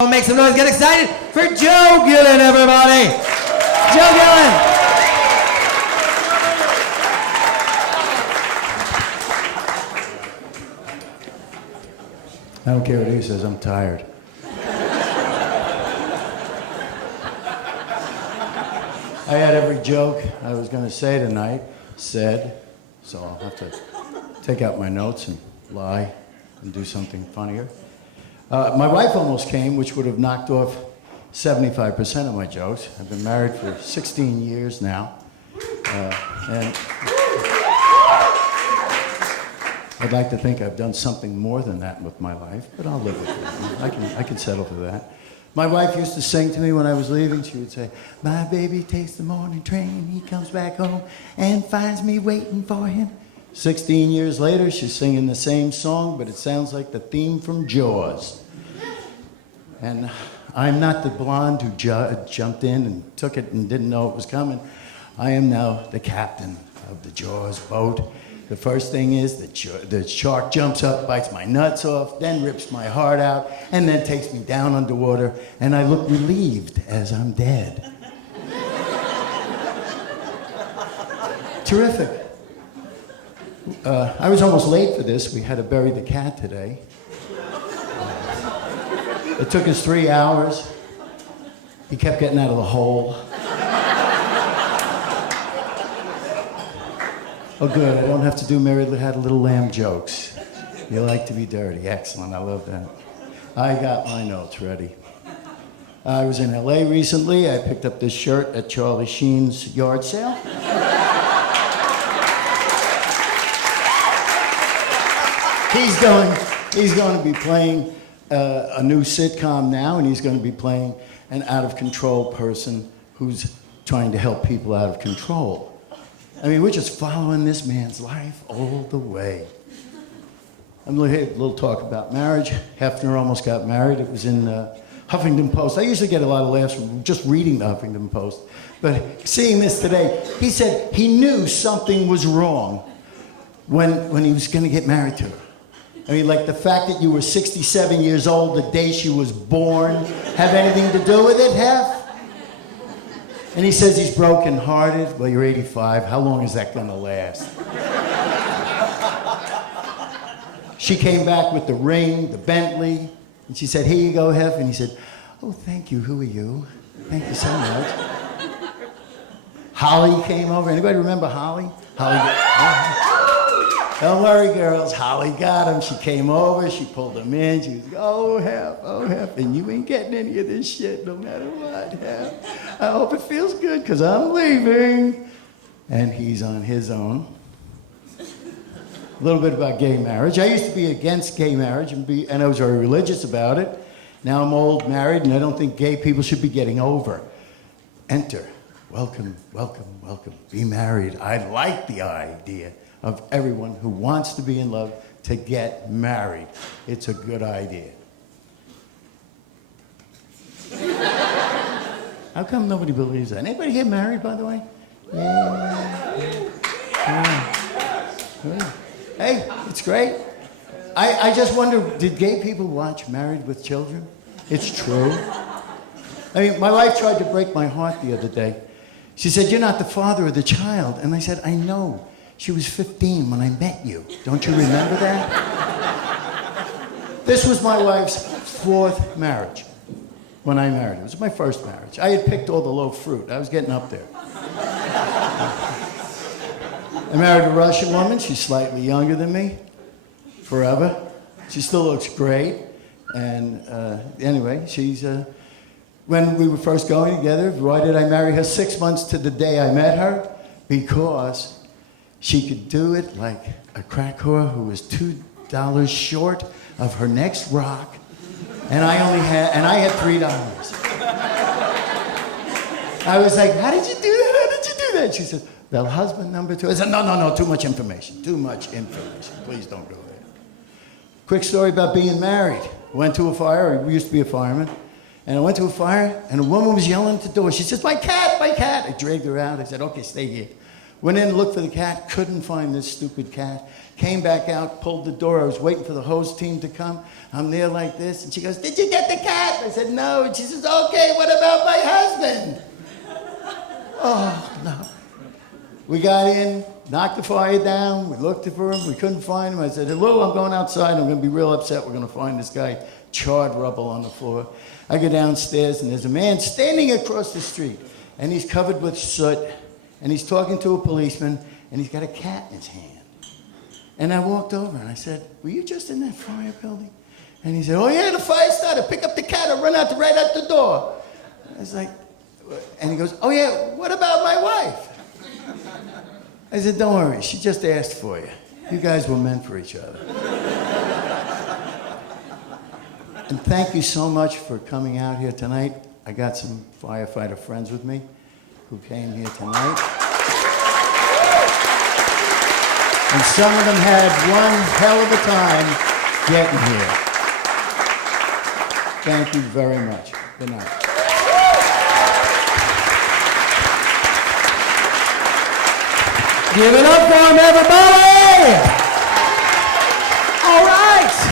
Make some noise, get excited for Joe Gillen, everybody. Joe Gillen. I don't care what he says, I'm tired. I had every joke I was going to say tonight said, so I'll have to take out my notes and lie and do something funnier. My wife almost came, which would have knocked off 75% of my jokes. I've been married for 16 years now. And I'd like to think I've done something more than that with my life, but I'll live with it. I can settle for that. My wife used to sing to me when I was leaving. She would say, "My baby takes the morning train. He comes back home and finds me waiting for him." 16 years later, she's singing the same song, but it sounds like the theme from Jaws. And I'm not the blonde who jumped in and took it and didn't know it was coming. I am now the captain of the Jaws boat. The first thing is the shark jumps up, bites my nuts off, then rips my heart out, and then takes me down underwater, and I look relieved as I'm dead. Terrific. I was almost late for this. We had to bury the cat today. It took us 3 hours. He kept getting out of the hole. Oh, good. I don't have to do Mary Had a Little Lamb jokes. You like to be dirty. Excellent. I love that. I got my notes ready. I was in L.A. recently. I picked up this shirt at Charlie Sheen's yard sale. He's going to be playing a new sitcom now, and he's going to be playing an out-of-control person who's trying to help people out of control. I mean, we're just following this man's life all the way. I'm going to hear a little talk about marriage. Hefner almost got married. It was in Huffington Post. I usually get a lot of laughs from just reading the Huffington Post. But seeing this today, he said he knew something was wrong when he was going to get married to her. I mean, like the fact that you were 67 years old the day she was born have anything to do with it, Hef? And he says he's broken-hearted. Well, you're 85. How long is that going to last? She came back with the ring, the Bentley, and she said, "Here you go, Hef." And he said, "Oh, thank you. Who are you? Thank you so much." Holly came over. Anybody remember Holly? Don't worry, girls. Holly got him. She came over. She pulled him in. She was like, "Oh, Hef, and you ain't getting any of this shit no matter what, Hef. I hope it feels good because I'm leaving." And he's on his own. A little bit about gay marriage. I used to be against gay marriage and I was very religious about it. Now I'm old, married, and I don't think gay people should be getting over. Enter. Welcome, welcome, welcome. Be married. I like the idea of everyone who wants to be in love to get married. It's a good idea. How come nobody believes that? Anybody get married, by the way? Yeah. Hey, it's great. I just wonder, did gay people watch Married with Children? It's true. I mean, my wife tried to break my heart the other day. She said, "You're not the father of the child." And I said, "I know. She was 15 when I met you. Don't you remember that?" This was my wife's 4th marriage when I married her. It was my first marriage. I had picked all the low fruit. I was getting up there. I married a Russian woman. She's slightly younger than me. Forever. She still looks great. And anyway, she's... when we were first going together, why did I marry her 6 months to the day I met her? Because she could do it like a crack whore who was $2 short of her next rock, and I had $3. I was like, "How did you do that? How did you do that?" She says, "Well, husband number 2. I said, No, too much information. Too much information. Please don't go there. Quick story about being married. Went to a fire. We used to be a fireman. And I went to a fire, and a woman was yelling at the door. She says, my cat. I dragged her out. I said, "Okay, stay here." Went in, looked for the cat, couldn't find this stupid cat. Came back out, pulled the door. I was waiting for the hose team to come. I'm there like this, and she goes, "Did you get the cat?" I said, "No." And she says, "Okay, what about my husband?" Oh, no. We got in, knocked the fire down. We looked for him. We couldn't find him. I said, "Hello, I'm going outside. I'm going to be real upset. We're going to find this guy charred rubble on the floor." I go downstairs, and there's a man standing across the street, and he's covered with soot, and he's talking to a policeman, and he's got a cat in his hand. And I walked over, and I said, "Were you just in that fire building?" And he said, "Oh, yeah, the fire started. Pick up the cat. I'll run out right out the door." I was like, and he goes, "Oh, yeah, what about my wife?" I said, "Don't worry, she just asked for you. You guys were meant for each other." And thank you so much for coming out here tonight. I got some firefighter friends with me who came here tonight. And some of them had one hell of a time getting here. Thank you very much. Good night. Give it up for him, everybody!